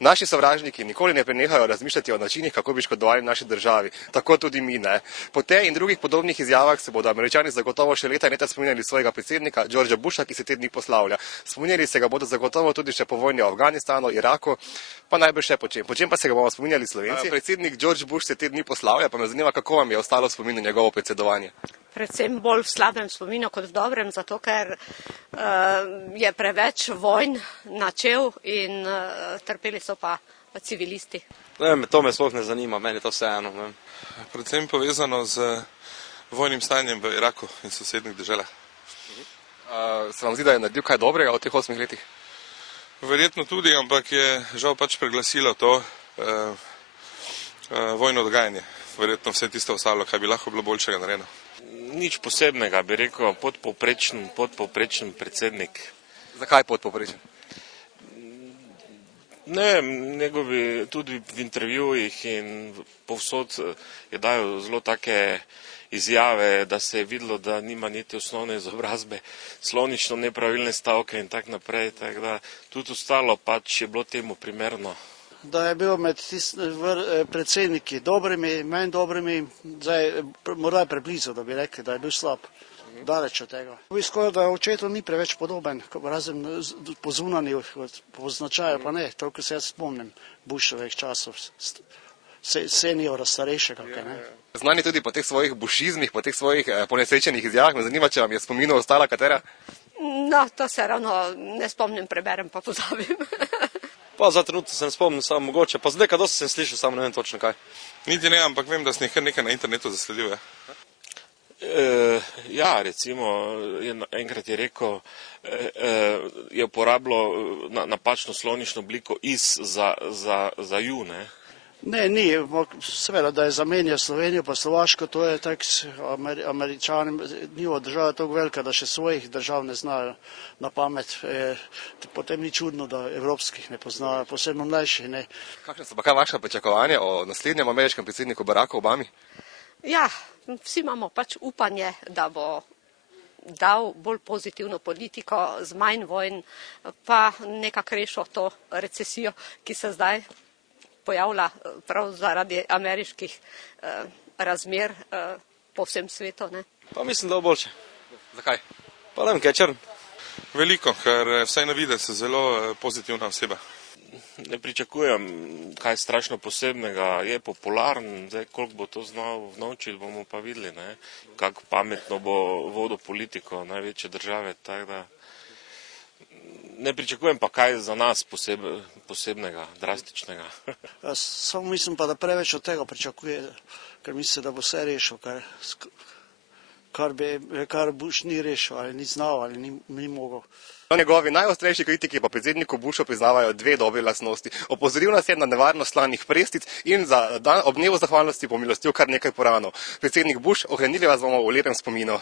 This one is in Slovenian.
Naši sovražniki nikoli ne prenehajo razmišljati o načinih, kako bi škodovali naši državi, tako tudi mi ne. Po tej in drugih podobnih izjavah se bodo Američani zagotovo še leta in leta spominjali svojega predsednika Georgea Busha, ki se te dni poslavlja. Spominjali se ga bodo zagotovo tudi še po vojni v Afganistanu, Iraku, pa najbrž še po čem. Po čem pa se ga bomo spominjali Slovenci? Predsednik George Bush se te dni poslavlja, pa me zanima, kako vam je ostalo v spominu njegovo predsedovanje. Predvsem bolj v slabem spominu kot v dobrem, zato ker je preveč vojn načel in trpeli so pa civilisti. To me sploh ne zanima, meni je to vseeno. Predvsem povezano z vojnim stanjem v Iraku in sosednjih deželah. Se vam zdi, da je naredil kaj dobrega v teh 8 letih? Verjetno tudi, ampak je žal pač preglasilo to vojno dogajanje. Verjetno vse tisto ostalo, kaj bi lahko bilo boljšega narejeno. Nič posebnega, bi rekel, podpovprečen predsednik. Zakaj podpovprečen? Ne, njegovi tudi v intervjujih in povsod je dajal zelo take izjave, da se je videlo, da nima niti osnovne izobrazbe, slovnično nepravilne stavke in tak naprej, tako da tudi ostalo pač je bilo temu primerno. Da je bil med predsedniki dobrimi, manj dobrimi, zdaj morda je preblizu, da bi rekli, da je bil slab, daleč od tega. Skoraj, da očetu ni preveč podoben, razen po zunanju, po značaju pa ne, toliko se jaz spomnim Bushovih časov, seniora, starejšega. Znani tudi po teh svojih bušizmih, po teh svojih ponesrečenih izjavah, me zanima, če vam je spominu ostala katera? No, to se ravno ne spomnim, preberem pa pozabim. Pa za trenutno se ne spomnim, samo mogoče, pa zdaj, dosti sem slišal, samo ne vem točno kaj. Niti ne, ampak vem, da sem kar nekaj na internetu zasledil. Ja, recimo, enkrat je rekel, je uporabljal napačno slovnično obliko iz za ju, ne? Ne, ni, seveda, da je zamenjal Slovenijo pa Slovaško, to je tak Američanom, njihova država je tako velika, da še svojih držav ne znajo na pamet. Potem ni čudno, da evropskih ne poznajo, posebno mlajših ne. Kakšne so pa kaj vaše pričakovanja o naslednjem ameriškem predsedniku Baracku Obami? Ja, vsi imamo pač upanje, da bo dal bolj pozitivno politiko, z manj vojn, pa nekako rešil to recesijo, ki se zdaj pojavlja prav zaradi ameriških razmer po vsem svetu. Ne? Pa mislim, da bo boljše. Zakaj? Pa ne vem, kaj je črn. Veliko, ker vsaj na videz je zelo pozitivna oseba. Ne pričakujem kaj strašno posebnega, je popularen, zdaj koliko bo to znal vnovčiti, bomo pa videli, ne? Kako pametno bo vodil politiko največje države, tako da ne pričakujem pa kaj za nas posebnega, drastičnega. Samo mislim pa, da preveč od tega pričakuje, ker misli, da bo vse rešil, kar Bush ni rešil, ali ni znal, ali ni mogel. Njegovi najostrejši kritiki pa predsedniku Bushu priznavajo dve dobri lastnosti. Opozoril nas je na nevarnost slanih prestic in ob dnevu zahvalnosti pomilostil kar nekaj Puranov. Predsednik Bush, ohranili vas bomo v lepem spominu.